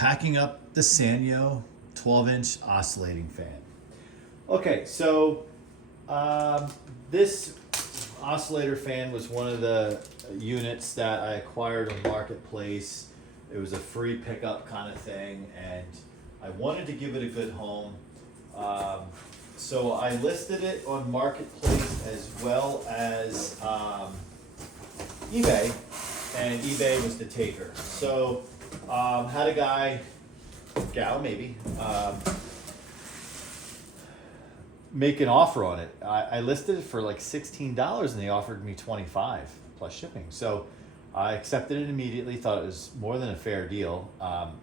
packing up the Sanyo 12-inch oscillating fan. Okay, so this oscillator fan was one of the units that I acquired on Marketplace. It was a free pickup kind of thing, and I wanted to give it a good home. So I listed it on Marketplace as well as eBay, and eBay was the taker. So had a guy, gal maybe, make an offer on it. I listed it for like $16 and they offered me $25 plus shipping. So I accepted it immediately, thought it was more than a fair deal.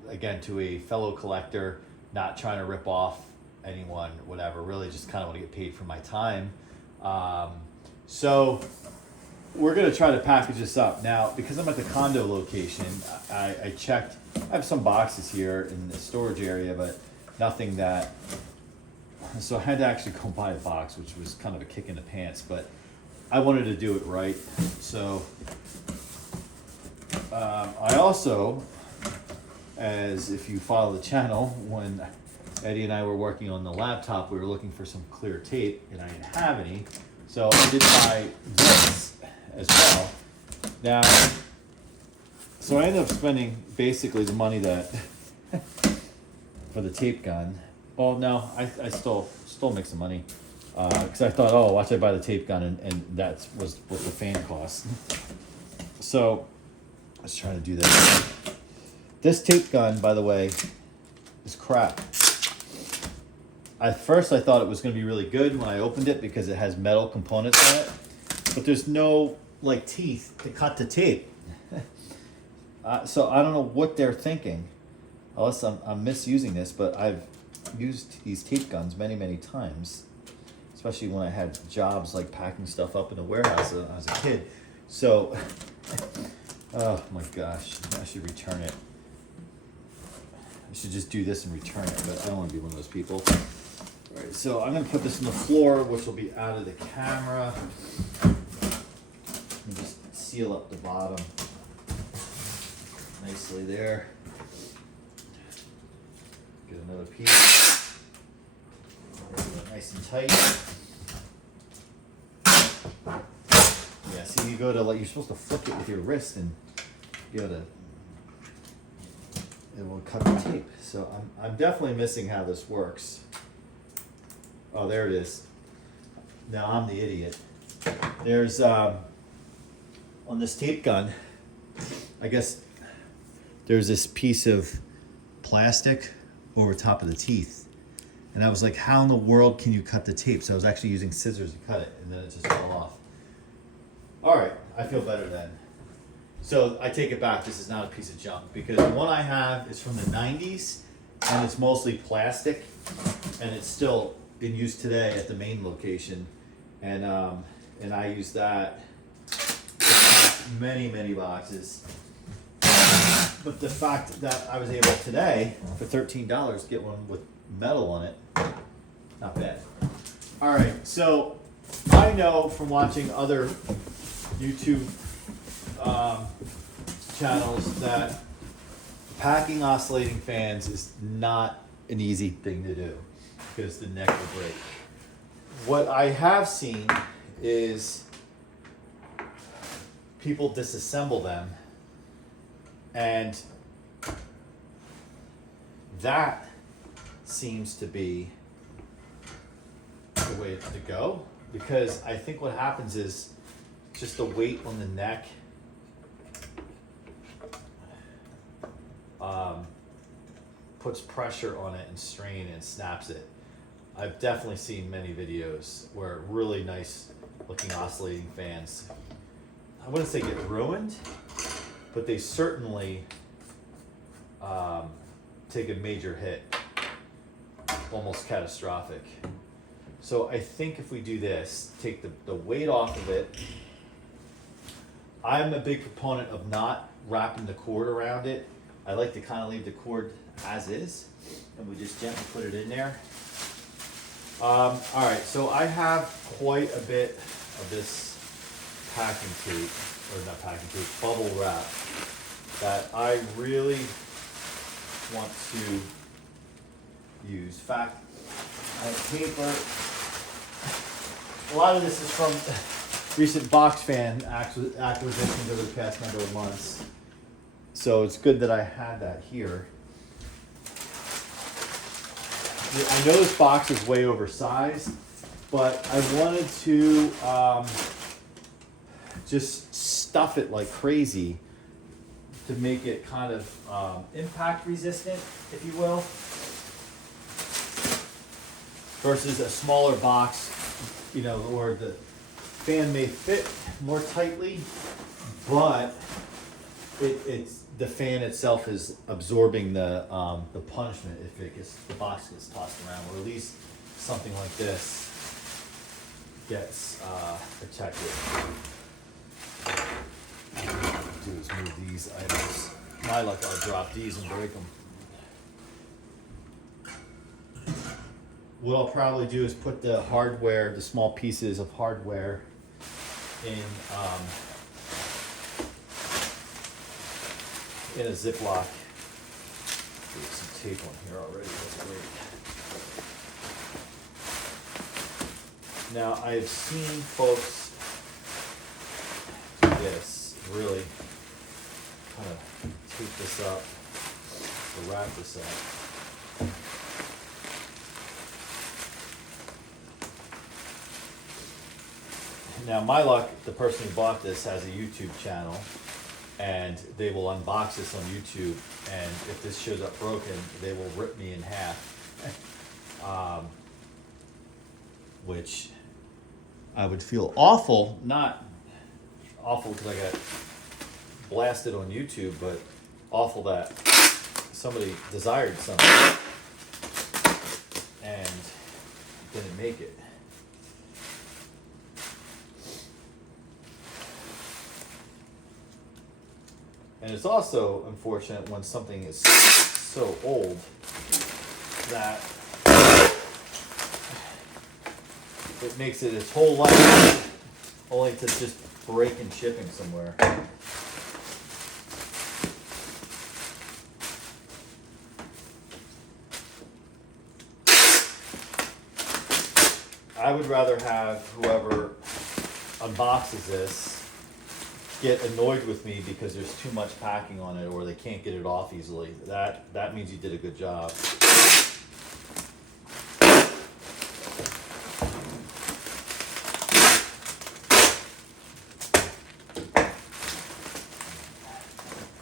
Again, to a fellow collector, not trying to rip off anyone, whatever, really just kind of want to get paid for my time. So we're going to try to package this up. Now, because I'm at the condo location, I checked. I have some boxes here in the storage area, but nothing that... So I had to actually go buy a box, which was kind of a kick in the pants, but I wanted to do it right. So I also, as if you follow the channel, when Eddie and I were working on the laptop, we were looking for some clear tape, and I didn't have any. So I did buy this as well. Now, so I ended up spending basically the money that for the tape gun. Oh no, I still make some money because I thought, oh, watch I buy the tape gun, and that was what the fan cost. So let's try to do this. This tape gun, by the way, is crap. At first I thought it was going to be really good when I opened it because it has metal components on it, but there's no like teeth to cut the tape. So I don't know what they're thinking, unless I'm misusing this, but I've used these tape guns many times, especially when I had jobs like packing stuff up in the warehouse when I was a kid. So, oh my gosh, I should return it. I should just do this and return it, but I don't want to be one of those people. All right, so I'm going to put this on the floor, which will be out of the camera. And just seal up the bottom nicely there. Get another piece. Nice and tight. Yeah, see, you go to like, you're supposed to flick it with your wrist and you go to, it will cut the tape. So I'm definitely missing how this works. Oh, there it is. Now I'm the idiot. There's, on this tape gun, I guess there's this piece of plastic over top of the teeth. And I was like, how in the world can you cut the tape? So I was actually using scissors to cut it, and then it just fell off. All right, I feel better then. So I take it back, this is not a piece of junk, because the one I have is from the 90s, and it's mostly plastic, and it's still in use today at the main location. And I use that to pack many boxes. But the fact that I was able today, for $13, get one with metal on it, not bad. All right, so I know from watching other YouTube channels that packing oscillating fans is not an easy thing to do because the neck will break. What I have seen is people disassemble them, and that seems to be the way to go, because I think what happens is just the weight on the neck puts pressure on it and strain and snaps it. I've definitely seen many videos where really nice looking oscillating fans, I wouldn't say get ruined, but they certainly take a major hit, almost catastrophic. So I think if we do this, take the weight off of it. I'm a big proponent of not wrapping the cord around it. I like to kind of leave the cord as is, and we just gently put it in there. All right, so I have quite a bit of this packing tape, or not packing tape, bubble wrap, that I really want to use. In fact, I have paper. A lot of this is from recent box fan acquisitions over the past number of months. So it's good that I had that here. I know this box is way oversized, but I wanted to just stuff it like crazy to make it kind of impact resistant, if you will, versus a smaller box, you know, or the fan may fit more tightly, but it's the fan itself is absorbing the punishment if the box gets tossed around, or at least something like this gets protected. What I'll do is move these items. My luck, I'll drop these and break them. What I'll probably do is put the hardware, the small pieces of hardware, in a Ziploc. There's some tape on here already. That's great. Now I've seen folks do this. Really kind of tape this up or wrap this up. Now, my luck, the person who bought this has a YouTube channel, and they will unbox this on YouTube, and if this shows up broken, they will rip me in half. Which I would feel awful, not awful because I got blasted on YouTube, but awful that somebody desired something and didn't make it. And it's also unfortunate when something is so old that it makes it its whole life only to just break in shipping somewhere. I would rather have whoever unboxes this get annoyed with me because there's too much packing on it or they can't get it off easily. That means you did a good job.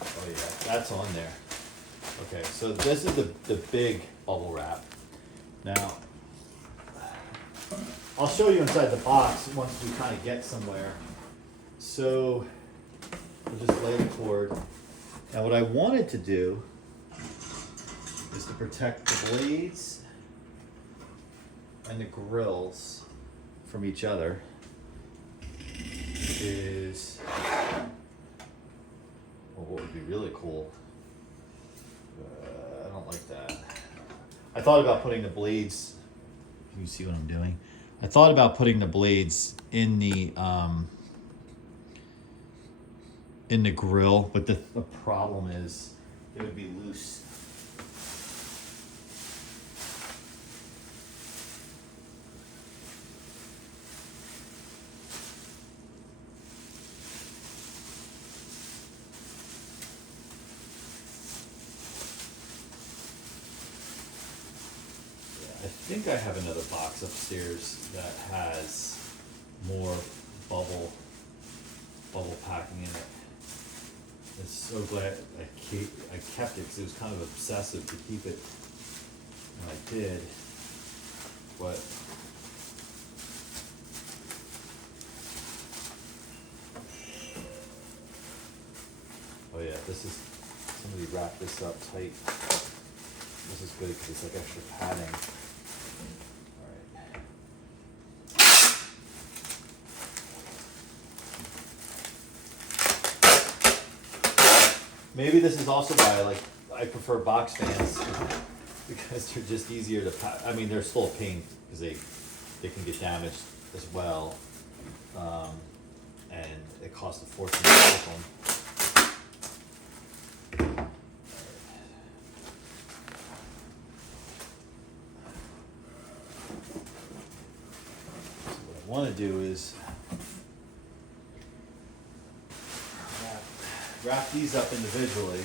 Oh yeah, that's on there. Okay, so this is the big bubble wrap. Now, I'll show you inside the box once we kind of get somewhere. So, we'll just lay the cord. Now what I wanted to do is to protect the blades and the grills from each other is, well, what would be really cool, I don't like that. I thought about putting the blades, can you see what I'm doing? I thought about putting the blades in the grill, but the problem is it would be loose. I think I have another box upstairs that has more bubble packing in it. I'm so glad I kept it because it was kind of obsessive to keep it, and I did, but oh yeah, this is, somebody wrapped this up tight. This is good because it's like extra padding. Maybe this is also why I prefer box fans because they're just easier to pack. I mean, they're still a pain because they can get damaged as well, and it costs a fortune to keep them. want to do is wrap these up individually.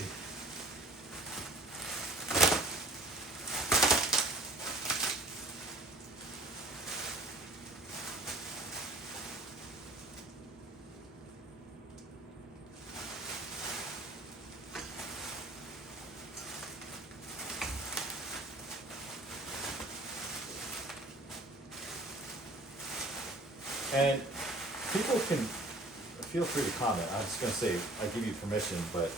And people can feel free to comment. I'm just going to say I give you permission, but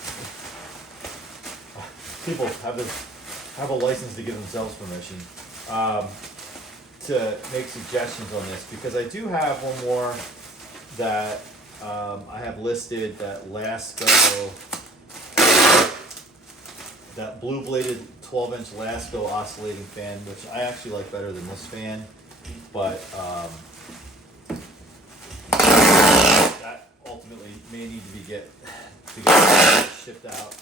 people have a license to give themselves permission to make suggestions on this, because I do have one more that I have listed, that Lasco, that blue bladed 12-inch Lasco oscillating fan, which I actually like better than this fan, but that ultimately may need to get shipped out.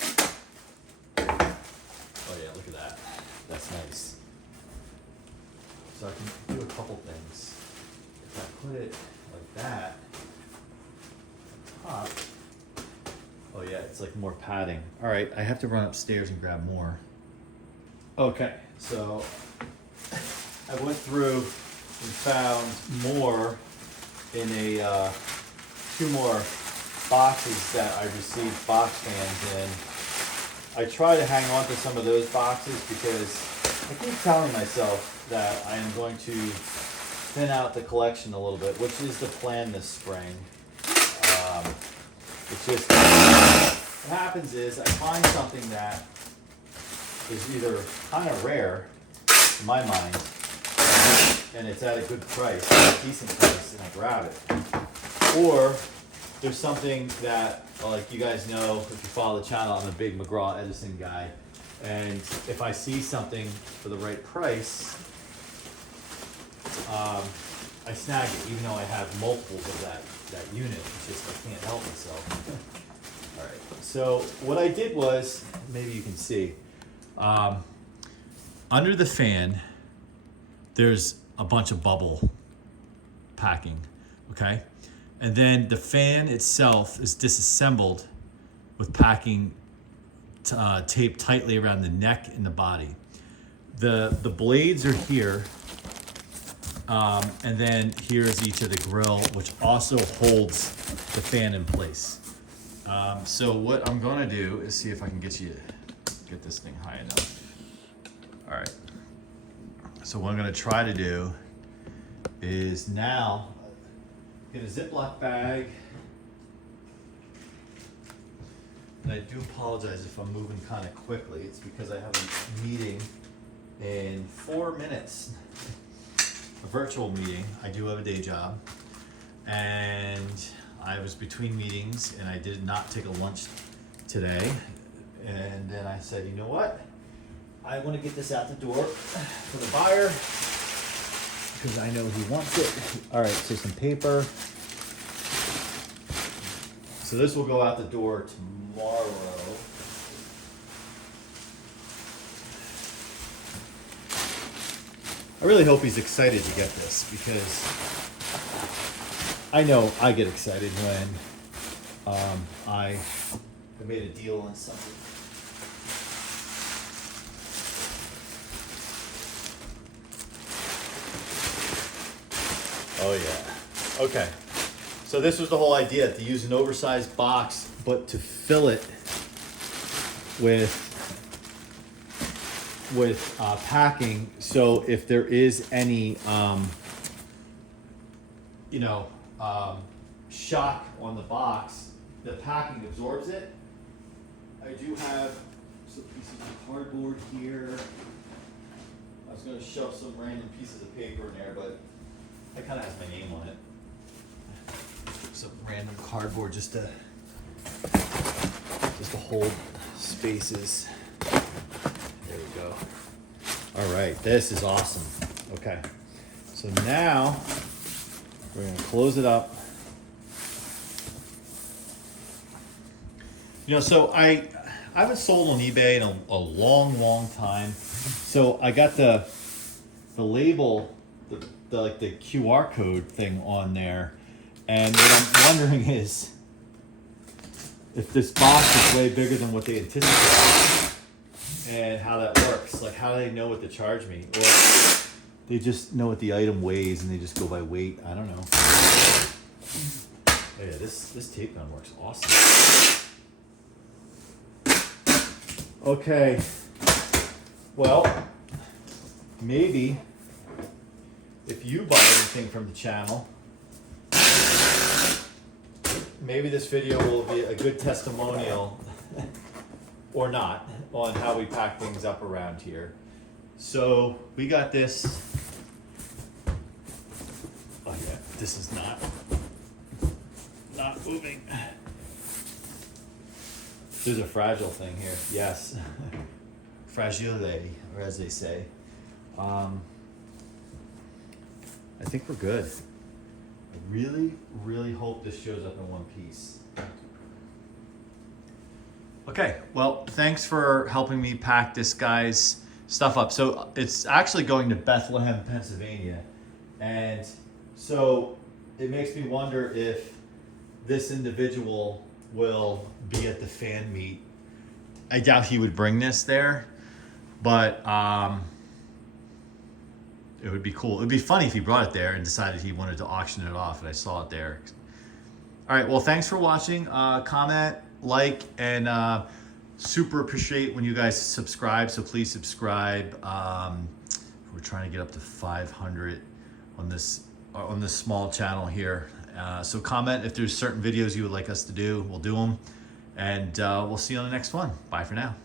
Oh yeah, look at that. That's nice. So I can do a couple things. If I put it like that, top. Oh yeah, it's like more padding. All right, I have to run upstairs and grab more. Okay, so I went through and found more in a two more boxes that I received box fans in. I try to hang on to some of those boxes because I keep telling myself that I am going to thin out the collection a little bit, which is the plan this spring. It's just, what happens is I find something that is either kind of rare, in my mind, and it's at a good price, a decent price, and I grab it. Or there's something that, like you guys know, if you follow the channel, I'm a big McGraw Edison guy. And if I see something for the right price, I snag it, even though I have multiples of that unit. It's just I can't help myself. All right, so what I did was, maybe you can see, under the fan, there's a bunch of bubble packing, okay? And then the fan itself is disassembled with packing taped tightly around the neck and the body. The blades are here, and then here's each of the grill, which also holds the fan in place. So what I'm gonna do is see if I can get this thing high enough. All right. So what I'm gonna try to do is now get a Ziploc bag. And I do apologize if I'm moving kind of quickly. It's because I have a meeting in 4 minutes, a virtual meeting. I do have a day job, and I was between meetings and I did not take a lunch today. And then I said, you know what? I want to get this out the door for the buyer because I know he wants it. All right, so some paper. So this will go out the door tomorrow. I really hope he's excited to get this, because I know I get excited when I made a deal on something. Oh yeah. Okay. So this was the whole idea, to use an oversized box, but to fill it with packing. So if there is any, shock on the box, the packing absorbs it. I do have some pieces of cardboard here. I was going to shove some random pieces of paper in there, but it kind of has my name on it. Some random cardboard just to hold spaces. There we go. All right, this is awesome. Okay, so now we're gonna close it up. So I haven't sold on eBay in a long time. So I got the label, the QR code thing on there. And what I'm wondering is if this box is way bigger than what they anticipated and how that works. Like, how do they know what to charge me? Or they just know what the item weighs and they just go by weight. I don't know. Oh yeah, this tape gun works awesome. Okay. Well, maybe if you buy anything from the channel, maybe this video will be a good testimonial or not on how we pack things up around here. So we got this. Oh yeah, this is not moving. There's a fragile thing here. Yes. Fragile, or as they say. I think we're good. I really, really hope this shows up in one piece. Okay, well, thanks for helping me pack this guy's stuff up. So it's actually going to Bethlehem, Pennsylvania. And so it makes me wonder if this individual will be at the fan meet. I doubt he would bring this there, but it would be cool. It would be funny if he brought it there and decided he wanted to auction it off and I saw it there. All right, well, thanks for watching. Comment, like, and super appreciate when you guys subscribe, so please subscribe. We're trying to get up to 500 on this small channel here. So comment if there's certain videos you would like us to do, we'll do them. And we'll see you on the next one. Bye for now.